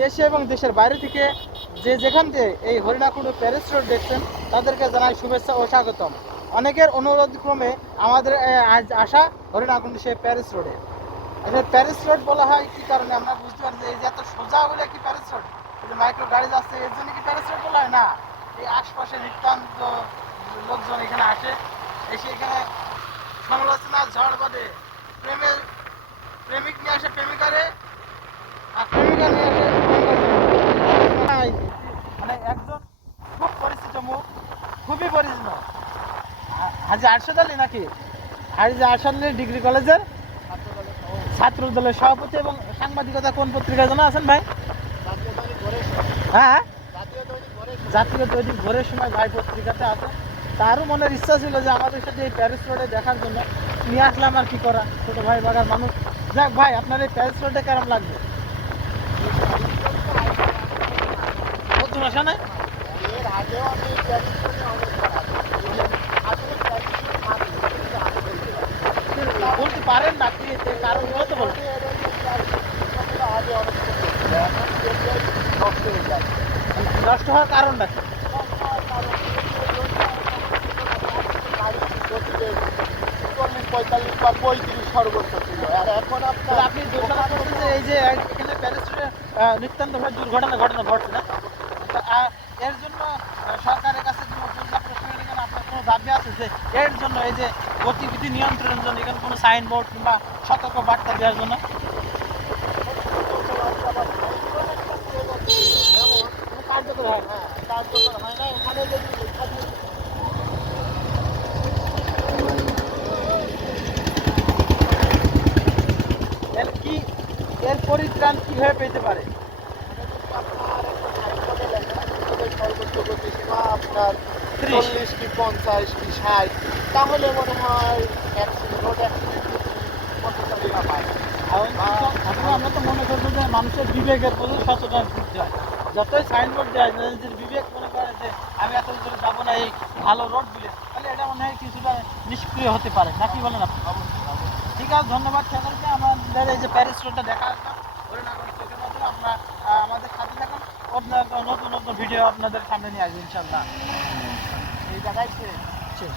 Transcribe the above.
দেশে এবং দেশের বাইরে থেকে যে যেখান থেকে এই হরিণাকুণ্ডু প্যারিস রোড দেখছেন তাদেরকে জানাই শুভেচ্ছা ও স্বাগতম। অনেকের অনুরোধ ক্রমে আমাদের আজ আসা হরিণাকুণ্ডু সেই প্যারিস রোডে। আসলে প্যারিস রোড বলা হয় কি কারণে আমরা বুঝতে পারি যে এই যে এত সোজা হলে কি প্যারিস রোড, এই যে মাইক্রো গাড়ি যাচ্ছে এর জন্য কি প্যারিস রোড বলা হয় না। এই আশপাশে নিতান্ত লোকজন এখানে আসে, এসে এখানে সমালোচনা ঝড় বাঁধে, প্রেমের প্রেমিক নিয়ে আসে প্রেমিকারে, আর প্রেমিকা নিয়ে আসে মানে একজন খুব পরিচিত মুখ, খুবই পরিচিত হাজি আরশাদ আলী নাকি, হাজি আরশাদ আলী ডিগ্রি কলেজের ছাত্র দলের সভাপতি এবং সাংবাদিকতা কোন পত্রিকায় জানা আছেন ভাই? হ্যাঁ, জাতীয় দৈনিক ভোরের সময় ভাই পত্রিকাতে আছে। তারও মনের ইচ্ছা ছিল যে আমাদের সাথে এই প্যারিস রোডে দেখার জন্য, নিয়ে আসলাম আর কি করা, ছোট ভাই বাগার মানুষ। যাক ভাই, আপনার এই প্যারিস রোডে কেমন লাগবে? নতুন আসা নাই? বলতে পারেন না কি কারণ হতে বলতে? নষ্ট হওয়ার কারণটা কি? পঁয়তাল্লিশ বা 35 সর্বোচ্চ ছিল, আর এখন আপনি দোষারোপ করছেন যে এই যে এখানে প্যারিস রোডে নিতান্ত ভাবে দুর্ঘটনা ঘটছে না, এর জন্য সরকারের কাছে আপনার কোনো দাবি আছে যে এর জন্য এই যে গতিবিধি নিয়ন্ত্রণের জন্য এখানে কোনো সাইনবোর্ড কিংবা সতর্ক বার্তা দেওয়ার জন্য? কার্যকর হয় না, কার্যকর হয় না। এখানে যদি এর কি, এর পরিত্রাণ কিভাবে পেতে পারে? সর্বোচ্চ গতি সীমা আপনার 40 কি 50 কি 60, তাহলে মনে হয় রোড অ্যাক্সিডেন্ট পায়। আমরা তো মনে করবো যে মানুষের বিবেকের প্রতি সচেতন করতে হয়। যতই সাইনবোর্ড দেওয়া হয়, নিজের বিবেক মনে করে যে আমি এত দূরে যাবো না এই ভালো রোড দিলে, তাহলে এটা মনে হয় কিছুটা নিষ্ক্রিয় হতে পারে, নাকি বলেন আপনি? ঠিক আছে, ধন্যবাদ সকলকে। আমাদের এই যে প্যারিস রোডটা দেখা আসলাম হরিণাকুণ্ডু চোখের মাধ্যমে। আমরা আমাদের সাথে থাকুন, নতুন নতুন ভিডিও আপনাদের সামনে নিয়ে আসবো ইনশাল্লাহ। এই জায়গায় শেষ।